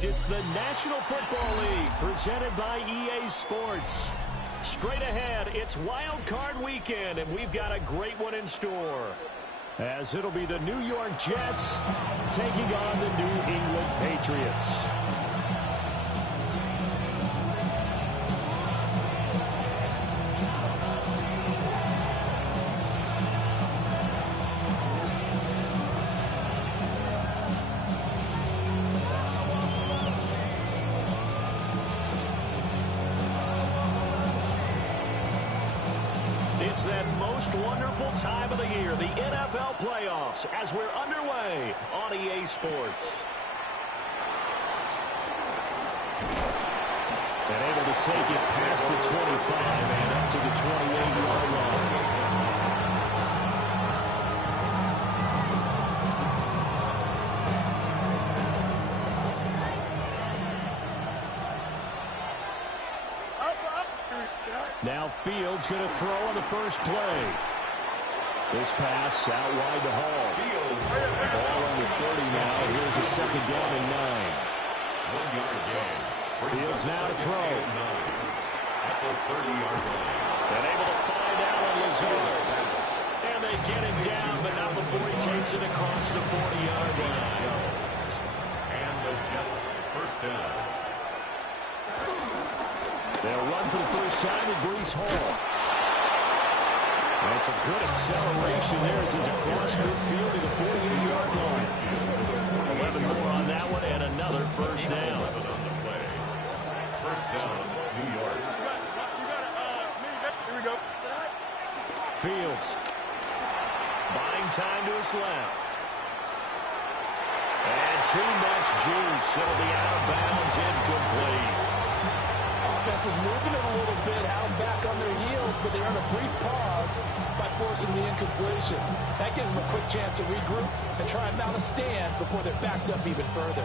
It's the National Football League presented by EA Sports. Straight ahead, it's Wild Card Weekend, and we've got a great one in store. As it'll be the New York Jets taking on the New England Patriots. It's that most wonderful time of the year, the NFL playoffs, as we're underway on EA Sports. And able to take it past the 25 and up to the 28-yard line. Now Fields going to throw on the first play. This pass out wide to Hall. Ball on the 30 now. Here's a second down and 9. 1 yard gain. Fields now to throw. At the 30-yard line. And able to find Allen Lazard. And they get him down, but not before he takes it across the 40-yard line. And the Jets first down. They'll run for the first time with Breece Hall. And some good acceleration there as he's across midfield to the 48-yard line. 11 more on that one and another first down. First down, New York. Here we go. Fields. Buying time to his left. And too much juice. It'll be out of bounds, incomplete. Offense is moving it a little bit, out back on their heels, but they're on a brief pause by forcing the incompletion. That gives them a quick chance to regroup and try and mount a stand before they're backed up even further.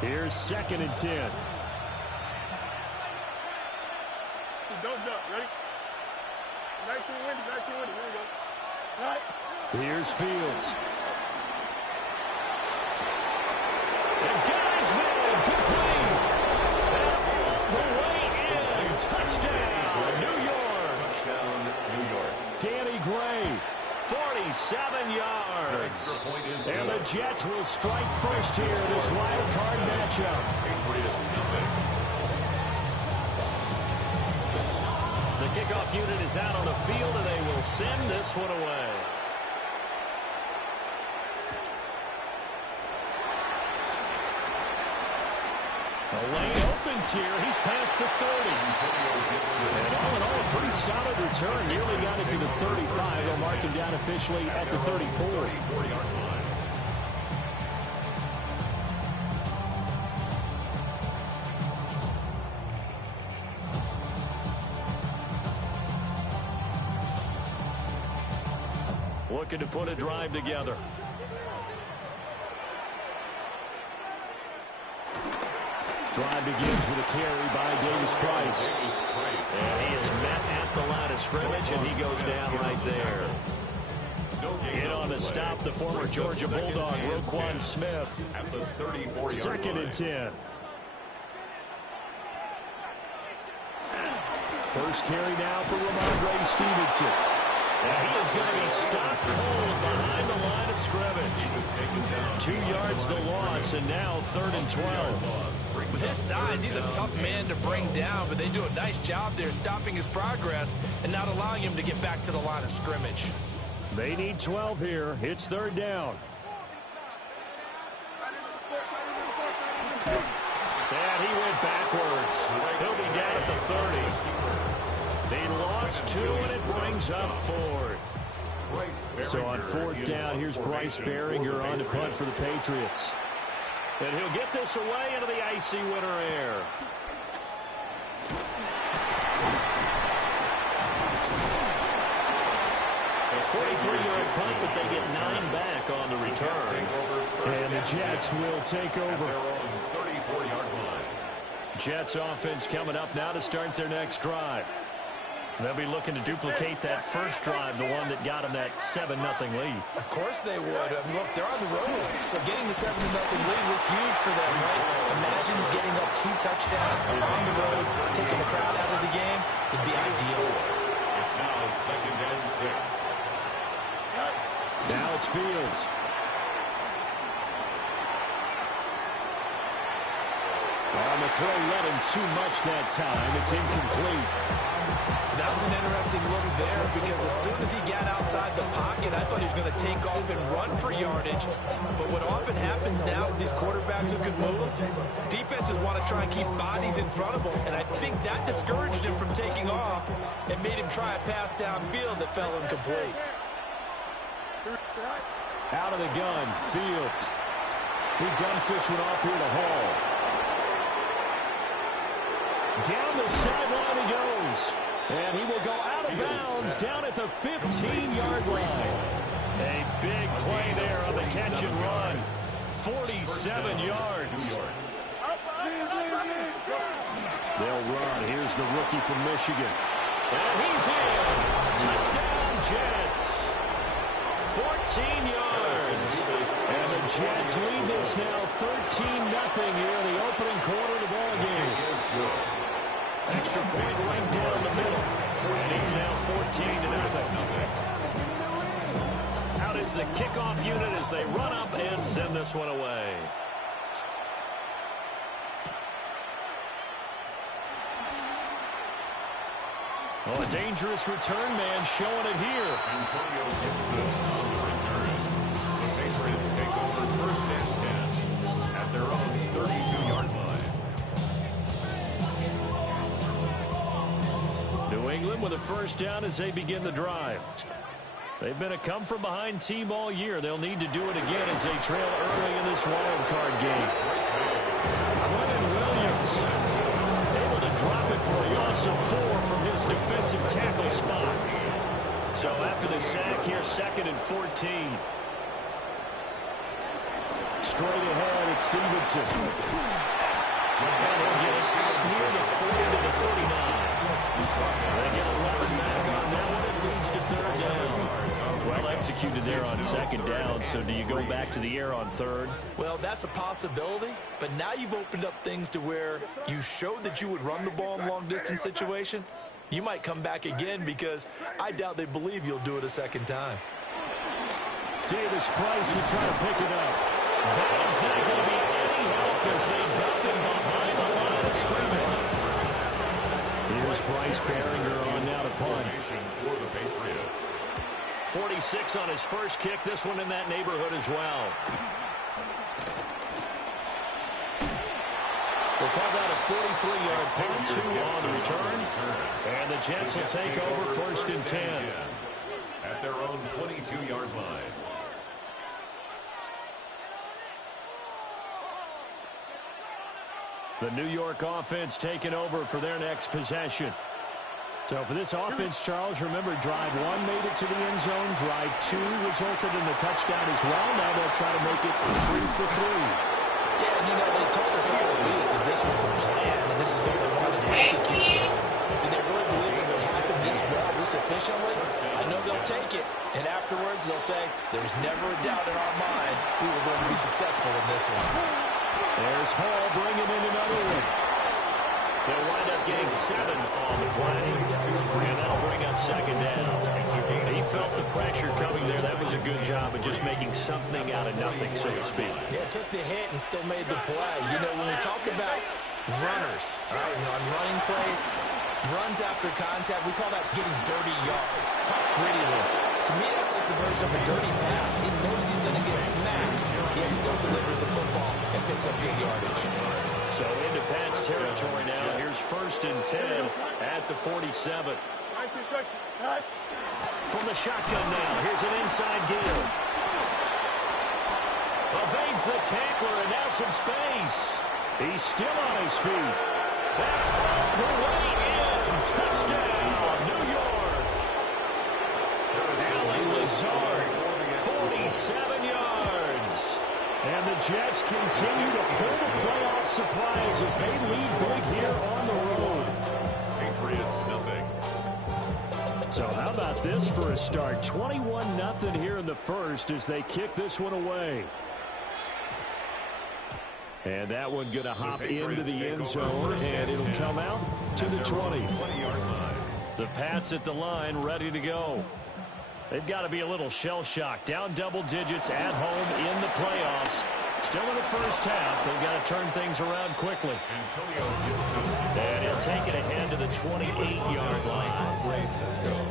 Here's 2nd and 10. Don't jump. Ready? 19 windy. Here we go. All right. Here's Fields. And guys, man, complete. And off the way in. Touchdown, New York. Touchdown, New York. Danny Gray, 47 yards. And the Jets will strike first here in this wild card matchup. Patriots nothing. The kickoff unit is out on the field, and they will send this one away. The lane opens here. He's past the 30. And all in all, a pretty solid return. Nearly got it to the 35. They'll mark him down officially at the 34. 40-yard line. Looking to put a drive together. Drive begins with a carry by Davis Price. And he is met at the line of scrimmage, and he goes down right there. In on the stop, the former Georgia Bulldog, Roquan Smith. At the 34-yard 2nd and 10. First carry now for Ramondre Stevenson. And he is going to be stopped cold behind the line of scrimmage. 2 yards the loss, and now 3rd and 12. With his size, he's a tough man to bring down, but they do a nice job there stopping his progress and not allowing him to get back to the line of scrimmage. They need 12 here. It's 3rd down. And he went backwards. He'll be down at the 30. They lost 2, and it brings up 4th. So on 4th down, here's Bryce Baringer on to punt for the Patriots. And he'll get this away into the icy winter air. A 43-yard punt, but they get 9 back on the return. And the Jets will take over. 34-yard line. Jets offense coming up now to start their next drive. They'll be looking to duplicate that first drive, the one that got them that 7-0 lead. Of course they would. Look, they're on the road, so getting the 7-0 lead was huge for them, right? Imagine getting up 2 touchdowns on the road, taking the crowd out of the game. It'd be ideal. It's now 2nd and 6. Now it's Fields. On the throw, led him too much that time. It's incomplete. That was an interesting look there because as soon as he got outside the pocket, I thought he was going to take off and run for yardage. But what often happens now with these quarterbacks who can move, defenses want to try and keep bodies in front of them. And I think that discouraged him from taking off and made him try a pass downfield that fell incomplete. Out of the gun, Fields. He dumps this one off here to Hall. Down the sideline he goes. And he will go out of bounds down at the 15-yard line. A big play there on the catch and run. 47 yards. They'll run. Here's the rookie from Michigan. And he's in. Touchdown, Jets. 14 yards. And the Jets lead this now 13-0 here in the opening quarter of the ball game. Extra point right down the middle. And it's now 14-0. Out is the kickoff unit as they run up and send this one away. Oh, a dangerous return man showing it here. Antonio Gibson on the return. The Patriots take over 1st and 10 at their own 32-yard line. New England with a first down as they begin the drive. They've been a come-from-behind team all year. They'll need to do it again as they trail early in this wild card game. Quentin Williams able to drop it for a loss of 4 from his defensive tackle spot. So after the sack here, 2nd and 14. Straight ahead, it's Stevenson. And he'll get it out near the 40 to the 39. They get 11 back on that one. It leads to 3rd down. Well executed there on 2nd down. So do you go back to the air on 3rd? Well, that's a possibility, but now you've opened up things to where you showed that you would run the ball in long-distance situation. You might come back again because I doubt they believe you'll do it a 2nd time. Davis Price will try to pick it up. That is not going to be any help as they dump him behind the line of scrimmage. Here's Bryce Behringer on now to punt. For the Patriots. 46 on his first kick. This one in that neighborhood as well. We'll call that a 43-yard punt, 2 on the return. And the Jets will take over 1st and 10. At their own 22-yard line. The New York offense taking over for their next possession. So for this offense, Charles, remember drive 1 made it to the end zone. Drive 2 resulted in the touchdown as well. Now they'll try to make it 3 for 3. Yeah, and they told us all week that this was the plan, and this is what they wanted to execute. Did they really believe it would happen this well, this efficiently? I know they'll take it, and afterwards they'll say, there was never a doubt in our minds we were going to be successful in this one. There's Hall bringing in another one. They'll wind up getting 7 on the play, and that'll bring up 2nd down. He felt the pressure coming there. That was a good job of just making something out of nothing, so to speak. Yeah, took the hit and still made the play. You know, when we talk about runners, all right, on running plays, runs after contact, we call that getting dirty yards, tough, gritty ones. To me, that's like the version of a dirty pass. He knows he's going to get smacked, yet still delivers the football and picks up good yardage. So into Pat's territory now. Here's 1st and 10 at the 47. From the shotgun now. Here's an inside give. Evades the tackler and now some space. He's still on his feet. Back all the way in. Touchdown, New York. Allen Lazard, 47 yards. And the Jets continue to pull the playoff surprise as they lead big here on the road. Patriots nothing. this for a start? 21-0 here in the first as they kick this one away. And that one going to hop into the end zone, and it'll come out to the 20. The Pats at the line, ready to go. They've got to be a little shell-shocked. Down double digits at home in the playoffs. Still in the first half. They've got to turn things around quickly. And he'll take it ahead to the 28-yard line.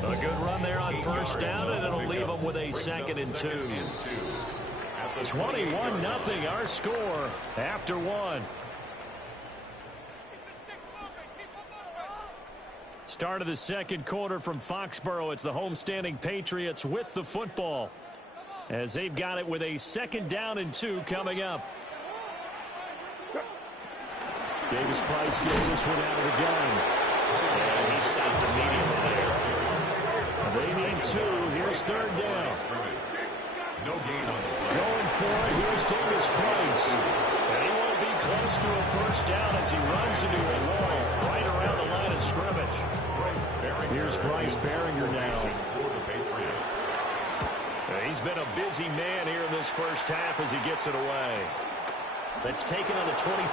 A good run there on first down, and it'll leave them with a 2nd and 2. 21-0 our score after one. Start of the second quarter from Foxborough. It's the homestanding Patriots with the football, as they've got it with a 2nd down and 2 coming up. Davis Price gets this one out of the gun. And he stopped immediately there. They need 2. Here's 3rd down. No gain on the play. Going for it. Here's Davis Price. And he won't be close to a first down as he runs into a wall right around the line of scrimmage. Here's Bryce Baringer now. He's been a busy man here in this first half as he gets it away. That's taken on the 25.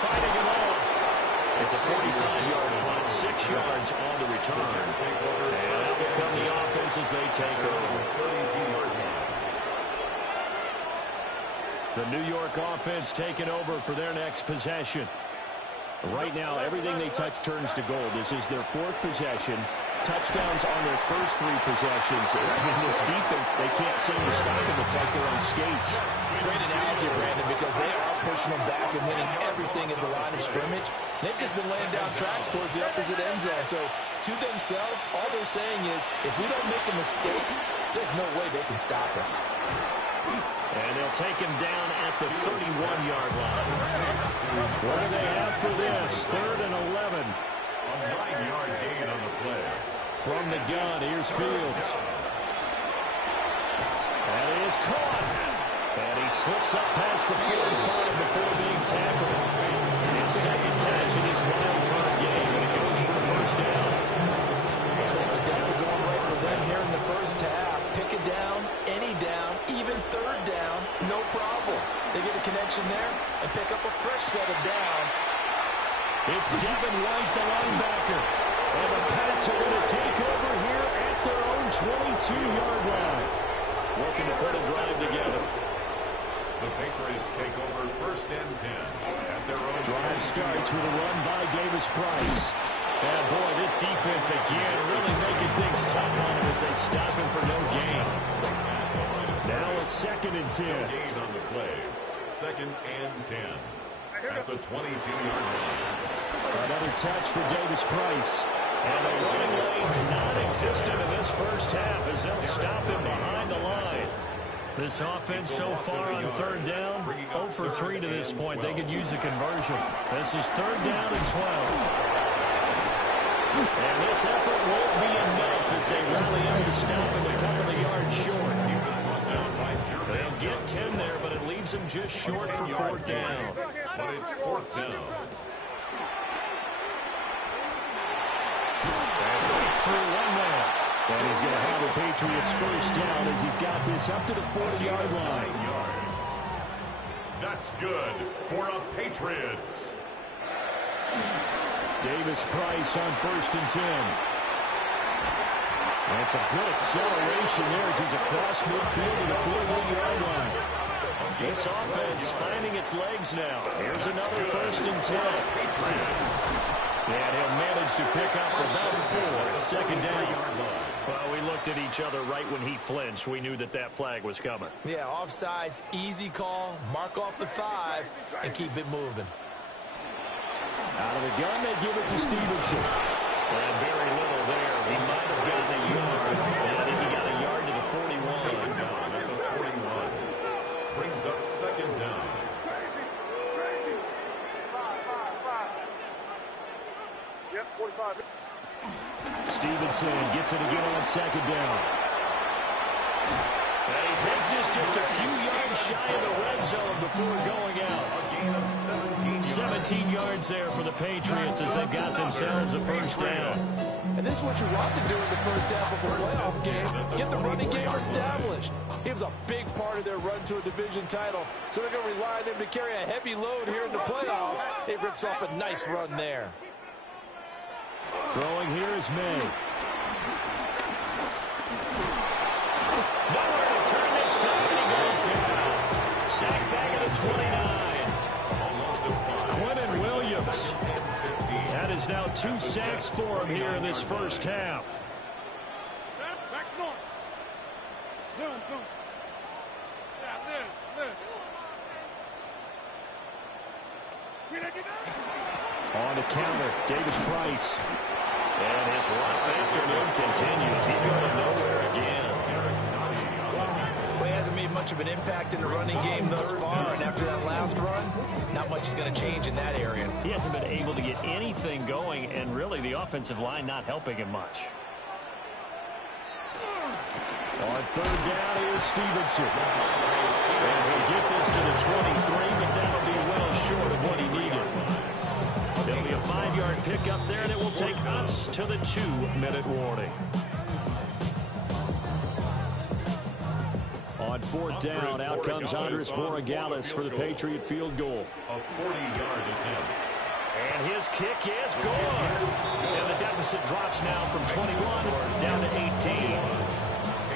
Fighting it off. It's a 45-yard punt, 6 yards on the return. And it'll become the offense as they take over. The New York offense taking over for their next possession. Right now, everything they touch turns to gold. This is their 4th possession. Touchdowns on their first 3 possessions. In this defense, they can't seem to stop them. It's like they're on skates. Great analogy, Brandon, because they are pushing them back and winning everything at the line of scrimmage. They've just been laying down tracks towards the opposite end zone. So, to themselves, all they're saying is, if we don't make a mistake, there's no way they can stop us. And they'll take him down at the 31-yard line. What do they have for this? 3rd and 11. A 9-yard gain on the play. From the gun, here's Fields. That is caught. And he slips up past the 45 before being tackled. His 2nd catch in this wild card game, and it goes for the first down. It's definitely going right for them here in the first half. Pick it down, any down, even 3rd down, no problem. They get a connection there and pick up a fresh set of downs. It's Devin White, the linebacker. And the Pats are going to take over here at their own 22-yard line. Looking to put a drive together. The Patriots take over 1st and 10 at their own. Drive starts with a run by Davis Price. And boy, this defense again really making things tough on him as they stop him for no gain. Now a 2nd and 10. No gain on the play. 2nd and 10 at the 22-yard line. Another touch for Davis Price. And the running lane's non-existent in this first half as they'll stop him behind the line. This offense so far on 3rd down, 0 for 3 to this point. They could use a conversion. This is 3rd down and 12. And this effort won't be enough as they rally up to stop him a couple of yards short. They'll get 10 there, but it leaves them just short for 4th down. But it's 4th down. And fights through one man. And he's going to have the Patriots first down as he's got this up to the 40-yard line. That's good for a Patriots. Davis Price on 1st and 10. That's a good acceleration there as he's across midfield to the 41-yard line. This offense finding its legs now. Here's another 1st and 10. And he'll manage to pick up about 4 at 2nd down. Well, we looked at each other right when he flinched. We knew that that flag was coming. Yeah, offsides, easy call, mark off the 5, and keep it moving. Out of the gun, they give it to Stevenson. And very little there. He might have gotten a yard. And I think he got a yard to the 41. Taken down at the 41. Brings up 2nd down. Yep, 45. Stevenson gets it again on 2nd down. And he takes this just a few yards shy of the red zone before going out. A gain of 17 yards there for the Patriots as they've got themselves a first down. And this is what you want to do in the first half of a playoff game. Get the running game established. He was a big part of their run to a division title. So they're going to rely on him to carry a heavy load here in the playoffs. He rips off a nice run there. Throwing here is May. Nowhere to turn this time, and he goes down. Sack back at the 29. Quentin Williams. That is now 2 sacks for him here in this first half. On the counter, Davis Price. And his rough afternoon continues. He's going nowhere again. Well, he hasn't made much of an impact in the running game thus far, and after that last run, not much is going to change in that area. He hasn't been able to get anything going, and really the offensive line not helping him much. On third down, here's Stevenson. And he'll get this to the 23, but that'll be well short of what he needed. It'll be a 5-yard pickup there, and it will take us to the 2-minute warning. On fourth down, out comes Andres Borregales for the Patriot field goal. A 40-yard attempt. And his kick is good. And the deficit drops now from 21 down to 18.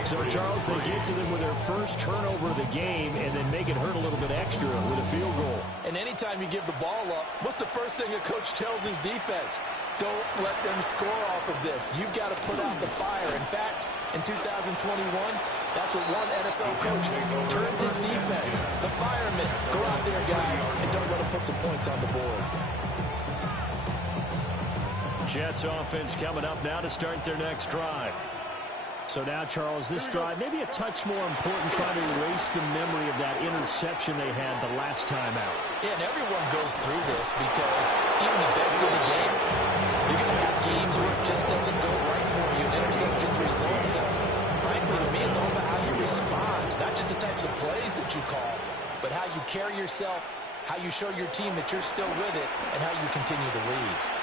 So, Charles, they get to them with their first turnover of the game and then make it hurt a little bit extra with a field goal. And anytime you give the ball up, what's the first thing a coach tells his defense? Don't let them score off of this. You've got to put out the fire. In fact, in 2021, that's what one NFL coach turned his defense. The firemen, go out there, guys, and don't let them put some points on the board. Jets offense coming up now to start their next drive. So now, Charles, this drive maybe a touch more important, trying to erase the memory of that interception they had the last time out. Yeah, and everyone goes through this because even the best in the game, you're going to have games where it just doesn't go right for you, and interceptions result. So, frankly, to me, it's all about how you respond, not just the types of plays that you call, but how you carry yourself, how you show your team that you're still with it, and how you continue to lead.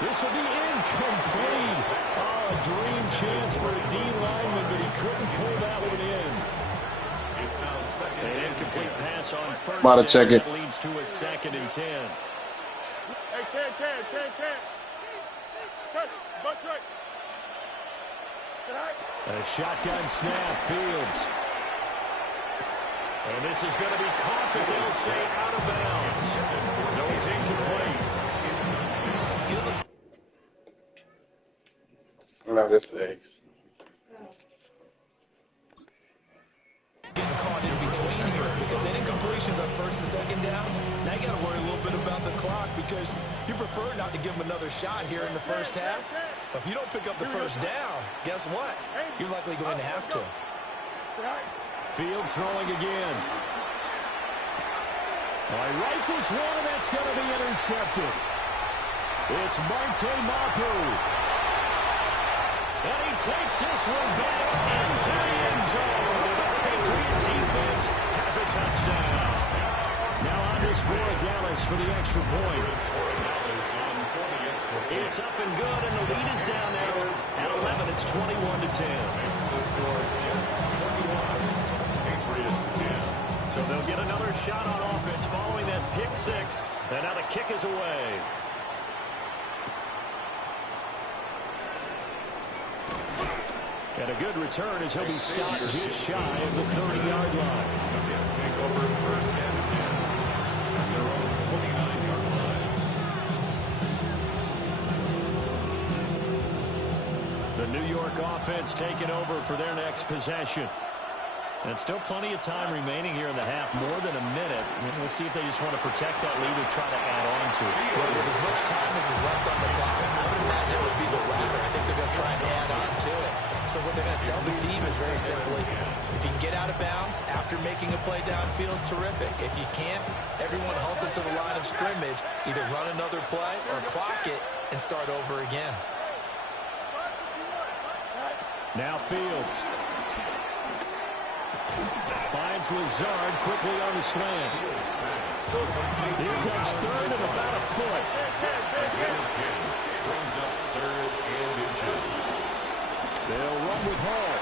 This will be incomplete. Oh, a dream chance for a D lineman, but he couldn't pull that one in. It's now second. An incomplete pass on first Gotta down. check it. That leads to a 2nd and 10. Hey, Ken. Trust, butt's right. Sit high. A shotgun snap, Fields. And this is going to be caught, but they'll say out of bounds. So it's incomplete. No, this is. Getting caught in between here because that incompletion's on first and second down. Now you got to worry a little bit about the clock because you prefer not to give them another shot here in the first half. But if you don't pick up the first down, guess what? You're likely going to have to. Fields throwing again. Rifles one, and that's going to be intercepted. It's Marte Mapu. And he takes this one back into the end zone. The Patriot defense has a touchdown. Now Andres Borregales for the extra point. It's up and good, and the lead is down now. At 11, it's 21-10. Patriots 10. So they'll get another shot on offense following that pick six. And now the kick is away. And a good return as he'll be stopped just shy of the 30-yard line. The Jets take over first and 10 at their own 29-yard line. The New York offense taking over for their next possession. And still plenty of time remaining here in the half, more than a minute. We'll see if they just want to protect that lead or try to add on to it. Well, with as much time as is left on the clock, I would imagine it would be the latter. I think they're going to try and add on to it. So what they're going to tell the team is very simply, if you can get out of bounds after making a play downfield, terrific. If you can't, everyone hustle to the line of scrimmage, either run another play or clock it and start over again. Now Fields. finds Lazard quickly on the slant. Here comes third and about a foot. Brings up third and inches. They'll run with Hall.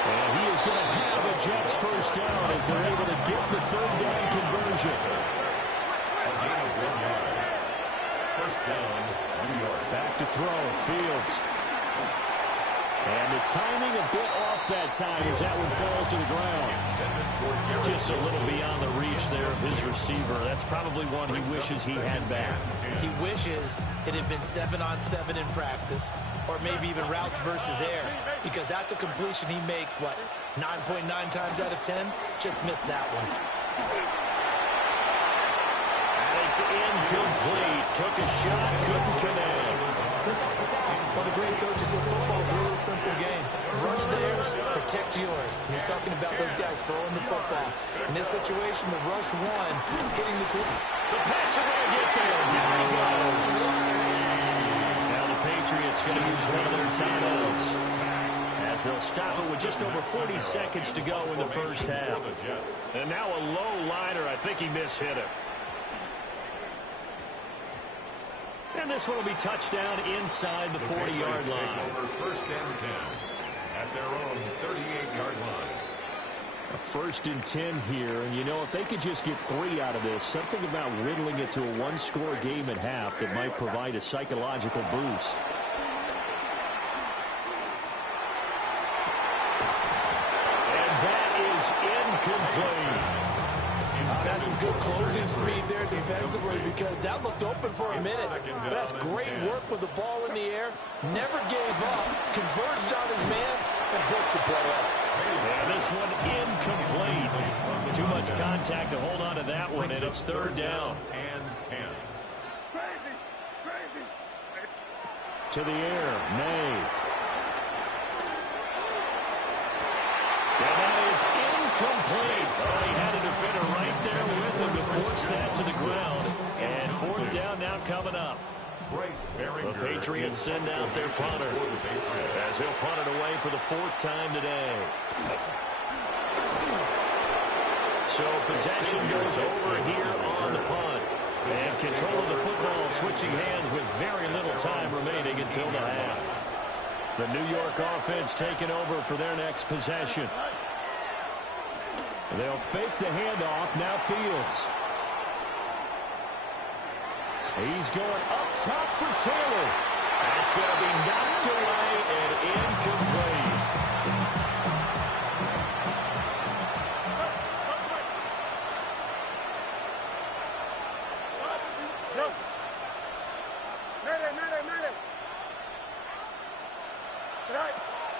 And he is going to have a Jets first down as they're able to get the third down conversion. A gain of 1 yard. First down, New York. Back to throw, Fields. And the timing a bit off that time as that one falls to the ground. Just a little beyond the reach there of his receiver. That's probably one he wishes he had back. He wishes it had been 7-on-7 in practice, or maybe even routes versus air, because that's a completion he makes, 9.9 times out of 10? Just missed that one. And it's incomplete. Took a shot, couldn't connect. One of the great coaches said football is a really simple game. Rush theirs, protect yours. And he's talking about those guys throwing the football. In this situation, the rush one, hitting the quick. The Pats are going to get there. Down he goes. Now the Patriots going to use one of their timeouts, as they'll stop it with just over 40 seconds to go in the first half. And now a low liner. I think he mishit it. And this one will be touchdown inside the 40-yard line. First and 10 at their own 38-yard line. A first and 10 here, and you know, if they could just get 3 out of this, something about whittling it to a one-score game at half that might provide a psychological boost. And that is incomplete. That's some good closing speed there defensively, because that looked open for a minute. But that's great work with the ball in the air. Never gave up, converged on his man, and broke the play up. And this one incomplete. Too much contact to hold on to that one, and it's third down. And 10. To the air, May. And that is incomplete. Oh, he had a defender right there with him to force that to the ground. And fourth down now coming up. The Patriots send out their punter, as he'll punt it away for the 4th time today. So possession goes over here on the punt. And control of the football switching hands with very little time remaining until the half. The New York offense taking over for their next possession. They'll fake the handoff. Now Fields. He's going up top for Taylor. That's going to be knocked away and incomplete.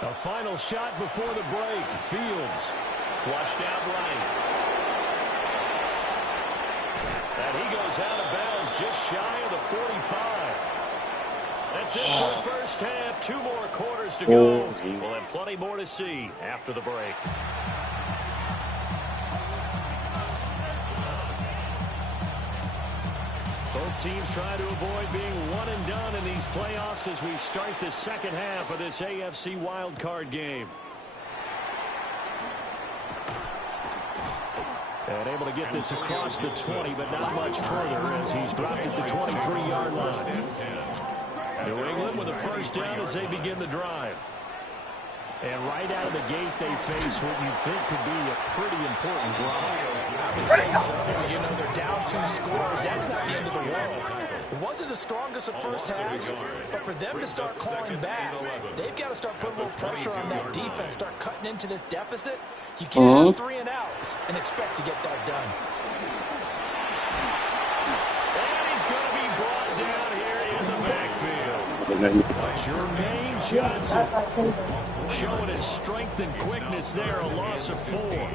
A final shot before the break. Fields flushed out right. And he goes out of bounds just shy of the 45. That's it for the first half. 2 more quarters to go. We'll have plenty more to see after the break. Both teams try to avoid being one and done in these playoffs as we start the second half of this AFC wildcard game. And able to get this across the 20, but not much further as he's dropped at the 23-yard line. New England with a first down as they begin the drive. And right out of the gate, they face what you think could be a pretty important drive. I would say so. You know, they're down 2 scores. That's not the end of the world. It wasn't the strongest of first halves, but for them to start clawing back, they've got to start putting a little pressure on that defense, start cutting into this deficit. You can't have 3 and outs and expect to get that done. And he's going to be brought down here in the backfield. Jermaine Johnson showing his strength and quickness there, a loss of 4.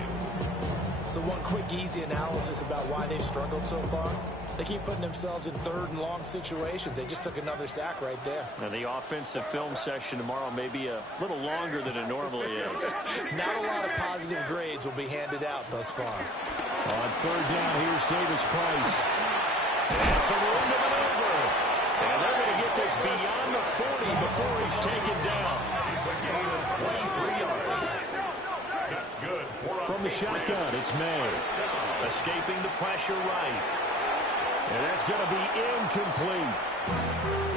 So one quick, easy analysis about why they've struggled so far. They keep putting themselves in 3rd and long situations. They just took another sack right there. And the offensive film session tomorrow may be a little longer than it normally is. Not a lot of positive grades will be handed out thus far. On 3rd down, here's Davis Price. And some room to maneuver. And they're going to get this beyond the 40 before he's taken down. It's a gain of 23 yards. That's good. From the shotgun, it's May. Escaping the pressure right. And that's going to be incomplete.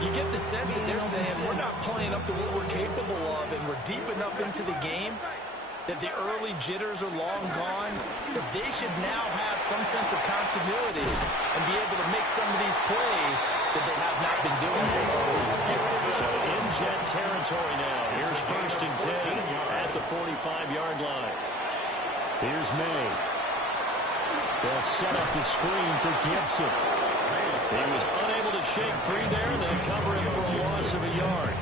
You get the sense that they're saying we're not playing up to what we're capable of, and we're deep enough into the game that the early jitters are long gone, that they should now have some sense of continuity and be able to make some of these plays that they have not been doing so far. So in Jet territory now. Here's 1st and 10 at the 45-yard line. Here's May. They'll set up the screen for Gibson. He was unable to shake free there, and they'll cover him for a loss of a yard.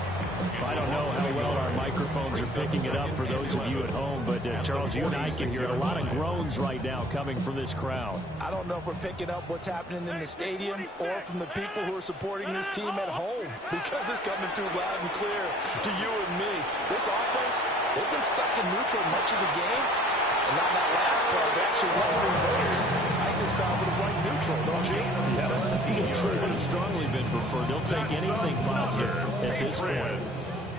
I don't know how well our microphones are picking it up for those of you at home, but Charles, you and I can hear a lot of groans right now coming from this crowd. I don't know if we're picking up what's happening in the stadium or from the people who are supporting this team at home, because it's coming through loud and clear to you and me. This offense, they've been stuck in neutral much of the game, and on that last play, they actually went in reverse. I think this crowd would have liked neutral, don't you? Yeah, neutral would have strongly been preferred. They'll take anything positive at this point.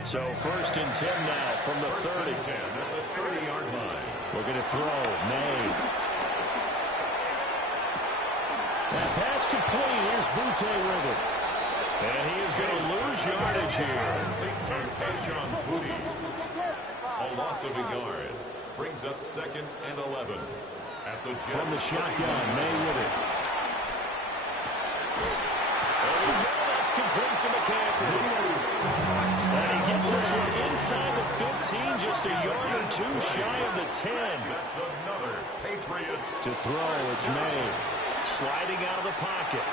So 1st and 10 now from the 30. 10 at the 30-yard line. Looking to throw. May. That pass complete. Here's Butte with it. And he is going to lose yardage here. Kayshon Boutte. A loss of a yard. Brings up 2nd and 11. At the Jets. From the shotgun, May with it. And that's complete to McCaffrey. And he gets this one inside the 15, just a yard or two shy of the 10. That's another Patriots. To throw, it's May. Sliding out of the pocket.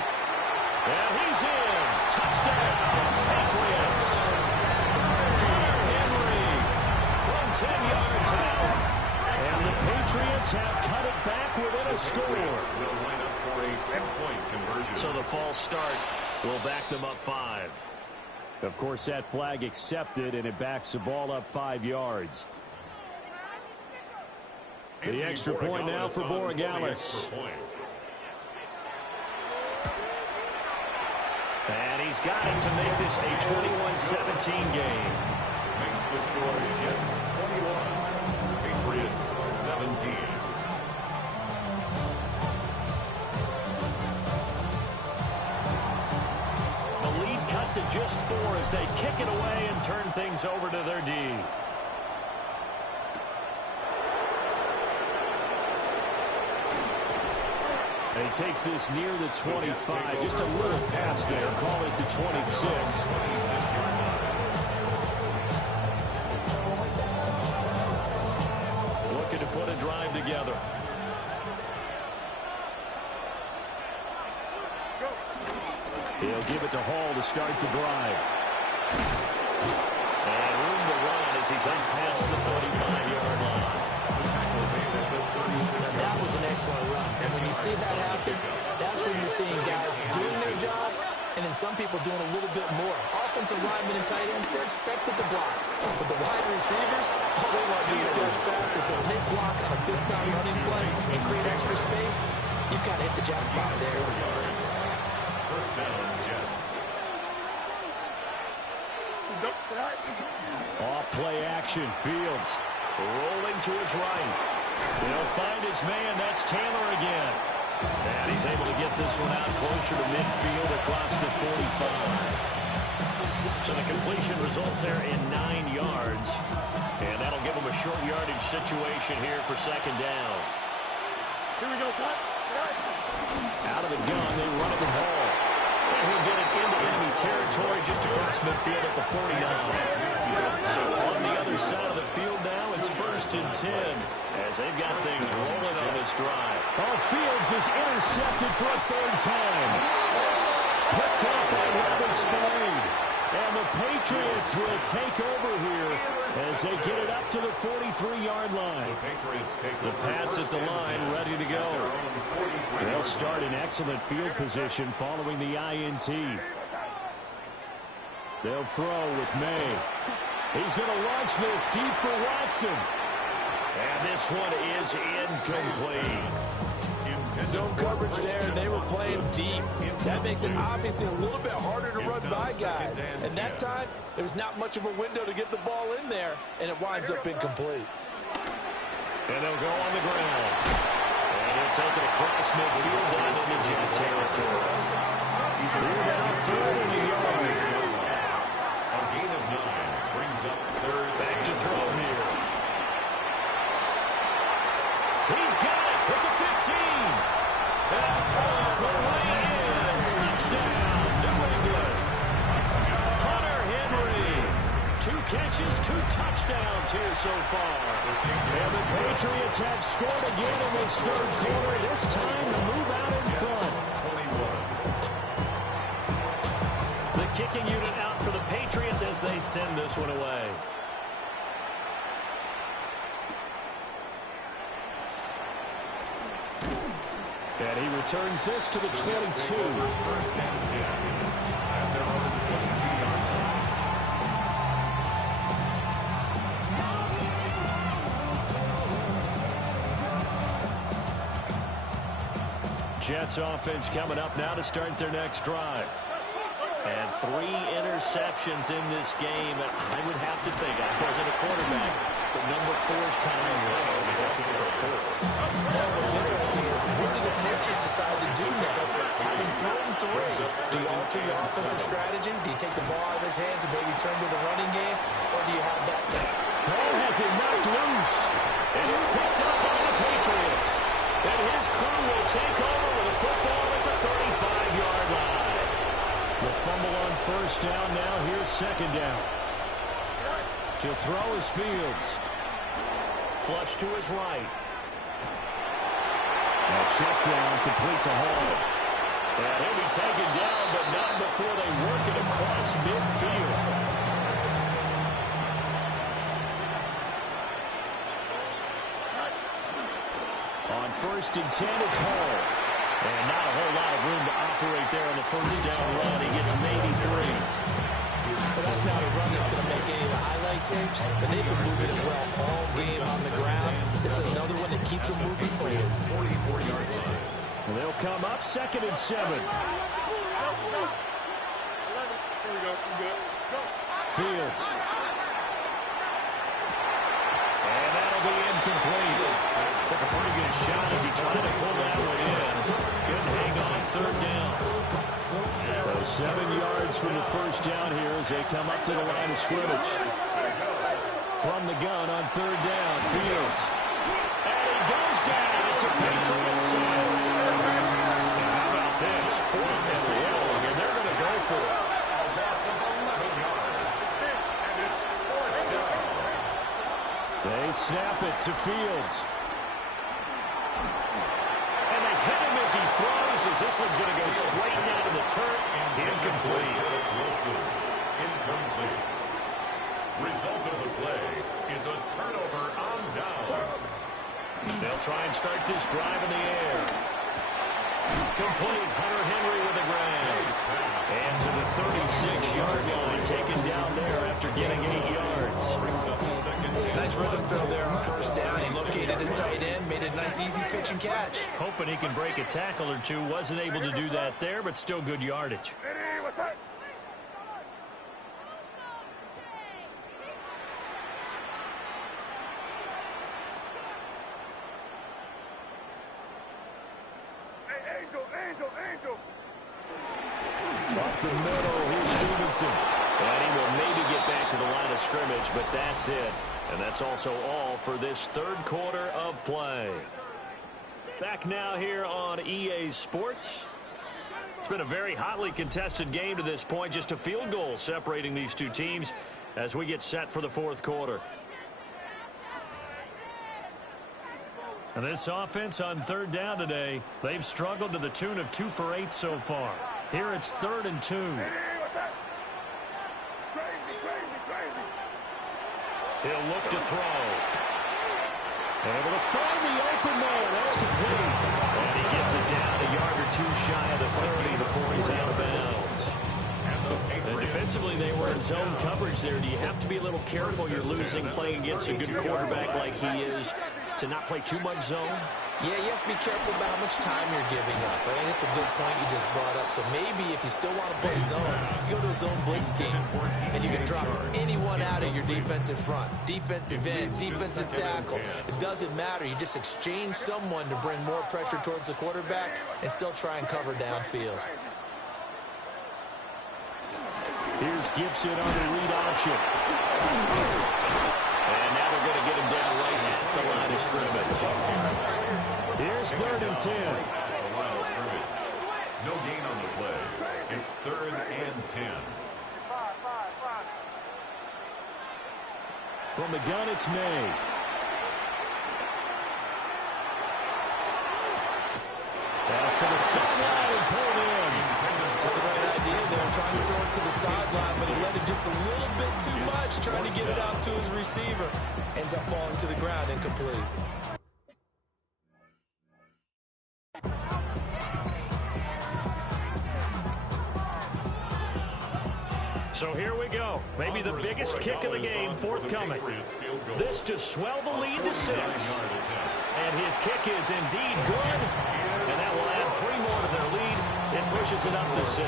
And he's in. Touchdown, Patriots. Henry from 10 yards out. And the Patriots have cut it back within a score. Will line up for a 10-point conversion. So the false start will back them up 5. Of course, that flag accepted, and it backs the ball up 5 yards. The extra point now for Borregales. And he's got it to make this a 21-17 game. Makes the score Jets 21, Patriots 17. The lead cut to just 4 as they kick it away and turn things over to their D. And he takes this near the 25. Just a little pass there. Call it the 26. Looking to put a drive together. He'll give it to Hall to start the drive. And room to run as he's up past the 35-yard line. Now, that was an excellent run. And when you see that happen, that's when you're seeing guys doing their job and then some people doing a little bit more. Offensive linemen and tight ends, they're expected to block. But the wide receivers, all they want to do is catch passes. So when they block on a big-time running play and create extra space, you've got to hit the jackpot there. First down, Jets. Off play action. Fields rolling to his right. He'll find his man. That's Taylor again. And he's able to get this one out closer to midfield across the 45. So the completion results there in 9 yards. And that'll give him a short yardage situation here for 2nd down. Here we go, son. Out of the gun, they run it to Hall. And he'll get it into enemy territory just across midfield at the 49. So on the other side of the field now, it's 1st and 10 as they've got things rolling on this drive. Oh, Fields is intercepted for a 3rd time. Picked up by Robert Spillane. And the Patriots will take over here as they get it up to the 43-yard line. The Pats at the line, ready to go. They'll start in excellent field position following the INT. They'll throw with May. He's going to launch this deep for Watson. And this one is incomplete. Zone coverage there, and they were playing deep. That makes it obviously a little bit harder to run by guys. And that time, there was not much of a window to get the ball in there, and it winds up incomplete. And they'll go on the ground. And he'll take it across midfield down into Jet territory. We're down third and a yard. A gain of 9 brings up third. Back to throw here. He's got it at the 15. And all the way in. Touchdown, New England. Hunter Henry. 2 catches, 2 touchdowns here so far. And the Patriots have scored again in this third quarter. This time to move out in front. The kicking unit out for the Patriots as they send this one away. And he returns this to the 22. First and 10 at their own 22-yard line. Jets offense coming up now to start their next drive. And 3 interceptions in this game. I would have to think, I wasn't a quarterback, but number 4 is kind of low. What's interesting is, what do the coaches decide to do now? Having thrown 3, do you alter your offensive strategy? Do you take the ball out of his hands and maybe turn to the running game? Or do you have that set? Ball has it knocked loose. And it's picked up by the Patriots. And his crew will take over with a football at the 35-yard line. The fumble on first down now. Here's second down. To throw is Fields. Flush to his right. A check down complete to Hall. And he'll be taken down, but not before they work it across midfield. On first and 10, it's Hall. And not a whole lot of room to operate there on the first down run. He gets maybe 3. But that's not a run that's going to make any of the highlight tapes. But they've been moving it well all game on the ground. This is another one that keeps them moving forward. 44-yard line. And they'll come up second and 7. Fields. And that'll be incomplete. Took a pretty good shot as he tried to pull that one in. Couldn't hang on third down. So 7 yards from the first down here as they come up to the line of scrimmage. From the gun on third down, Fields. And he goes down. It's a Patriots side. And how about this? 4th and long, and they're going to go for it. A loss of 11 yards. And it's 4th down. They snap it to Fields. And they hit him as he throws, as this one's going to go straight down to the turf. Incomplete. Wilson, incomplete. Result of the play is a turnover on downs. They'll try and start this drive in the air. Complete. Hunter Henry with a grab. And to the 36-yard line, taken down there after getting 8 yards. Brings up the second down. Nice rhythm throw there on first down. He located his tight end, made a nice easy pitch and catch. Hoping he can break a tackle or two. Wasn't able to do that there, but still good yardage. Up the middle, here's Stevenson. And he will maybe get back to the line of scrimmage, but that's it. And that's also all for this third quarter of play. Back now here on EA Sports. It's been a very hotly contested game to this point. Just a field goal separating these two teams as we get set for the fourth quarter. And this offense on third down today, they've struggled to the tune of 2 for 8 so far. Here it's 3rd and 2. He'll look to throw. Able to find the open man. That's complete. And he gets it down a yard or 2 shy of the 30 before he's out of bounds. And defensively, they were in zone coverage there. Do you have to be a little careful? You're losing playing against a good quarterback like he is. to not play too much zone? Yeah, you have to be careful about how much time you're giving up. I think it's a good point you just brought up. So maybe if you still want to play zone, you go to a zone blitz game, and you can drop anyone out of your defensive front. Defensive end, defensive tackle. It doesn't matter. You just exchange someone to bring more pressure towards the quarterback and still try and cover downfield. Here's Gibson on the read option. And now they're going to get him down right at the line of scrimmage. Here's 3rd and 10. No gain on the play. It's 3rd and 10. From the gun, it's May. Pass to the sideline and pulled in. Got the right idea there, trying to throw it to the sideline, but he let it just a little bit too much, trying to get it out to his receiver. Ends up falling to the ground, incomplete. So here we go. Maybe the biggest kick of the game forthcoming. This to swell the lead to 6. And his kick is indeed good. And that will add 3 more to their lead. It pushes it up to 6.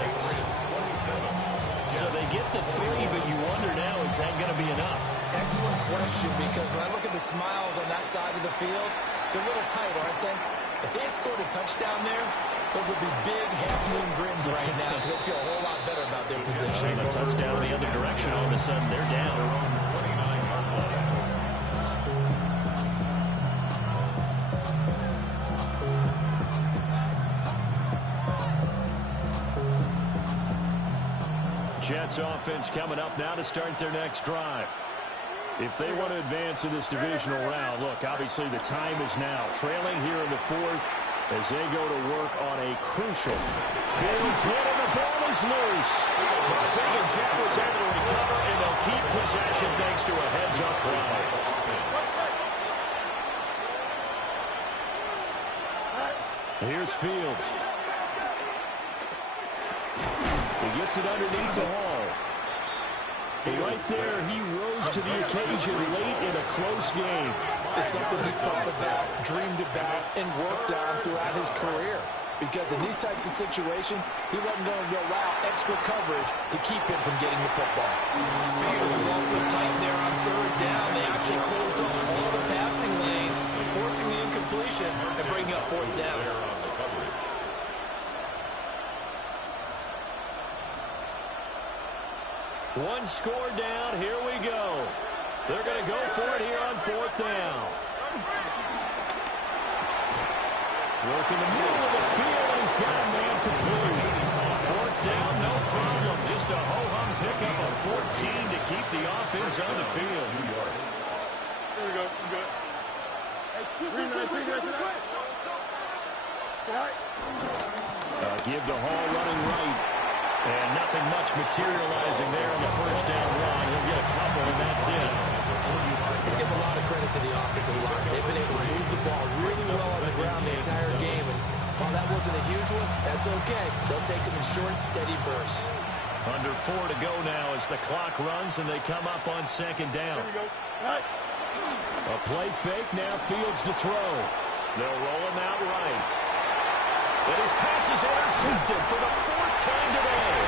So they get the 3, but you wonder now, is that going to be enough? Excellent question, because when I look at the smiles on that side of the field, they're a little tight, aren't they? If they had scored a touchdown there, those would be big half-moon grins right now because they'll feel a whole lot better about their position. And a touchdown the other direction, all of a sudden they're down. Jets offense coming up now to start their next drive. If they want to advance in this divisional round, look, obviously the time is now. Trailing here in the 4th as they go to work on a crucial. Fields hit and the ball is loose. But Big and Jet was able to recover, and they'll keep possession thanks to a heads-up play. Here's Fields. He gets it underneath to Hall. And right there, he rose to the occasion late in a close game. It's something he thought about, dreamed about, and worked on throughout his career. Because in these types of situations, he wasn't going to go out extra coverage to keep him from getting the football. Coverage was awfully tight there on 3rd down. They actually closed off all the passing lanes, forcing the incompletion and bringing up 4th down. One score down. Here we go. They're going to go for it here on 4th down. Working the middle of the field, and he's got a man complete. 4th down, no problem. Just a ho-hum pickup of 14 to keep the offense on the field. There we go. I'm good. Give to Hall running right. And nothing much materializing there on the 1st down run. He'll get a couple, and that's it. Let's give a lot of credit to the offensive line. They've been able to move the ball really well on the ground the entire game. And while that wasn't a huge one, that's okay. They'll take them in short, steady bursts. Under 4 to go now as the clock runs, and they come up on 2nd down. A play fake, now Fields to throw. They'll roll him out right. And his pass is intercepted for the 4th time today.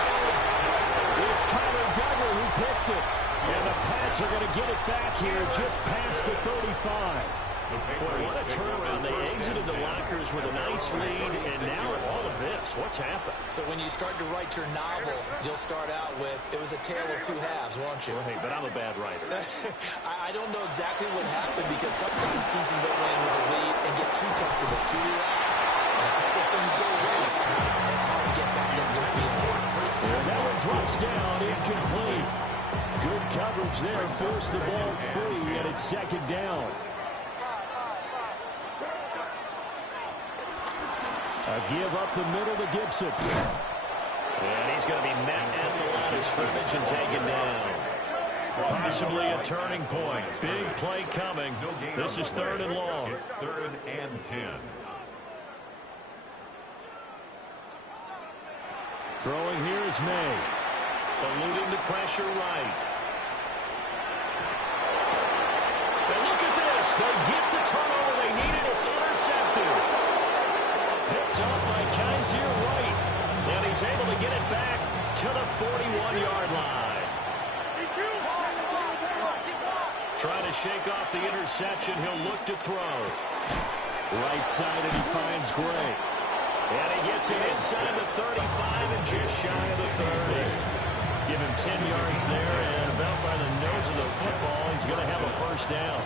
It's Connor Duggar who picks it. And the Pats are going to get it back here just past the 35. Boy, what a turnaround. They exited the lockers with a nice lead, and now all of this. What's happened? So when you start to write your novel, you'll start out with, it was a tale of 2 halves, won't you? Right, but I'm a bad writer. I don't know exactly what happened because sometimes teams can go in with a lead and get too comfortable, too relaxed. And a couple of things go wrong, and it's hard to get back that good feeling. And that one drops down, incomplete. Good coverage there, forced the ball free, and it's 2nd down. A give up the middle to Gibson. And he's going to be met at the line of scrimmage and taken down. Possibly a turning point. Big play coming. This is 3rd and long. It's 3rd and 10. Throwing here is May. Eluding the pressure right. And look at this. They get the turnover they needed. It's intercepted. Picked up by Kaiser White. And he's able to get it back to the 41-yard line. Trying to shake off the interception. He'll look to throw. Right side, and he finds Gray. And he gets it inside the 35 and just shy of the 30. Give him 10 yards there, and about by the nose of the football, he's going to have a first down.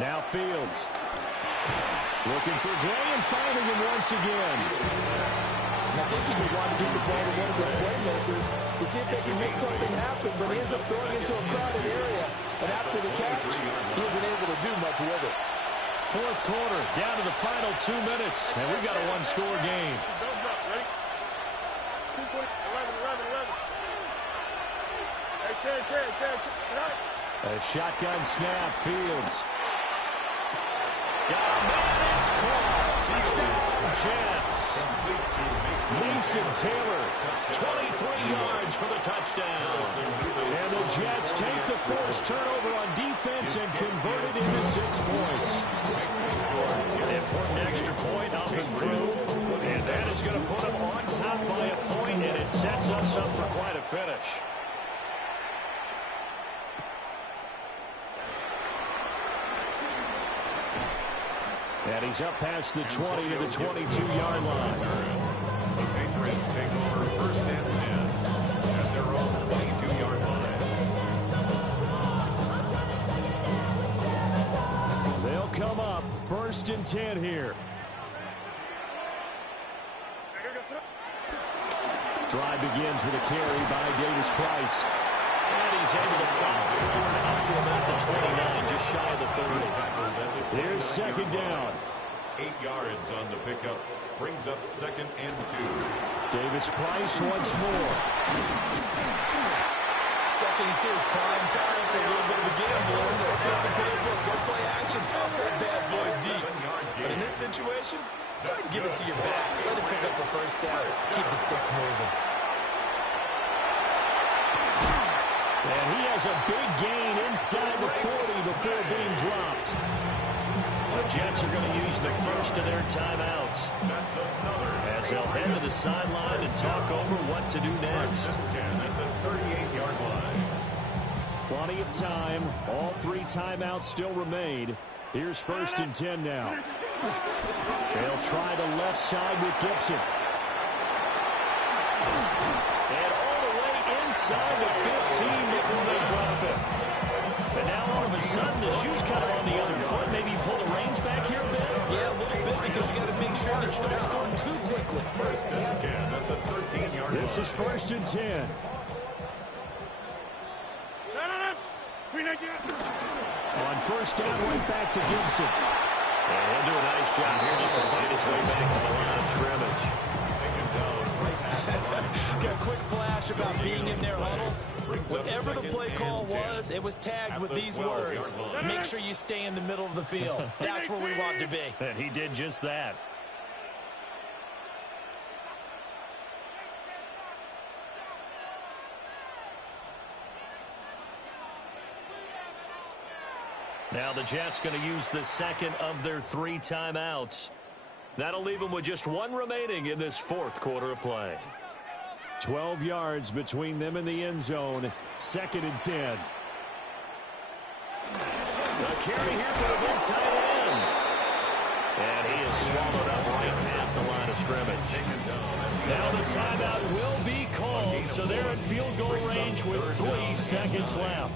Now Fields. Looking for Gray and finding him once again. I think he just wanted to give the ball to one of his playmakers to see if they can make something happen, but he ends up throwing into a crowded area. And after the catch, he isn't able to do much with it. Fourth quarter, down to the final 2 minutes, and we've got a one-score game. A shotgun snap, Fields. Got a man, it's caught. Touchdown, Jets. Mason Taylor, 23 yards for the touchdown. And the Jets take the forced turnover on defense and convert it into 6 points. An important extra point up and through. And that is going to put them on top by a point, and it sets us up for quite a finish. And he's up past the 20 to the 22-yard line. The Patriots take over first and 10 at their own 22-yard line. They'll come up first and 10 here. Drive begins with a carry by Davis Price. And he's able to pop forward up to about the 29, just shy of the 30. Here's second down. 8 yards on the pickup. Brings up second and 2. Davis Price once more. Second and 2 is prime time for a little bit of a gamble, isn't it? Pick the playbook, go play action, toss that bad boy deep. But in this situation, go ahead and give it to your back. Let him pick up the first down. Keep the sticks moving. And he has a big gain inside the 40 before being dropped. The Jets are going to use the first of their timeouts as they'll head to the sideline and talk over what to do next. At the 38-yard line. Plenty of time. All 3 timeouts still remain. Here's first and 10 now. They'll try the left side with Gibson. And all the way inside the 15 before they drop it. And now all of a sudden the shoe's kind of on the other foot. Maybe pull the reins back here a bit? Yeah, a little bit, because you got to make sure that you don't score too quickly. First and 10 at the 13-yard line. This is first and 10. On first down, right back to Gibson. And he'll do a nice job here just to find his way back to the line of scrimmage. Got a quick flash about being in their huddle. Whatever the play call was, it was tagged with these words: make sure you stay in the middle of the field. That's where we want to be. And he did just that. Now the Jets going to use the second of their 3 timeouts. That'll leave them with just 1 remaining in this fourth quarter of play. 12 yards between them and the end zone. Second and 10. The carry here for the big tight end. And he is swallowed up right at the line of scrimmage. Now the timeout will be called, so they're in field goal range with 3 seconds left.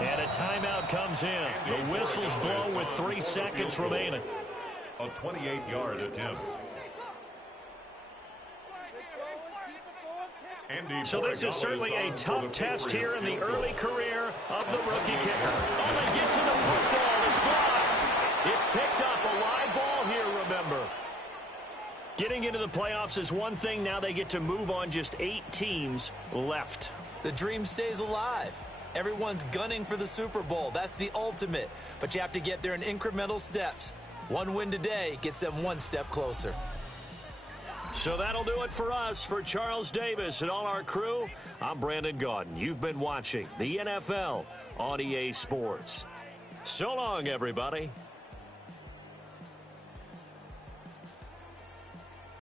And a timeout comes in. The whistles blow with 3 seconds remaining. A 28-yard attempt. So this is certainly a tough test here in the early career of the rookie kicker. Oh, they get to the football. It's blocked. It's picked up. A live ball here, remember. Getting into the playoffs is one thing. Now they get to move on. Just 8 teams left. The dream stays alive. Everyone's gunning for the Super Bowl. That's the ultimate. But you have to get there in incremental steps. 1 win today gets them 1 step closer. So that'll do it for us. For Charles Davis and all our crew, I'm Brandon Gaudin. You've been watching the NFL on EA Sports. So long, everybody.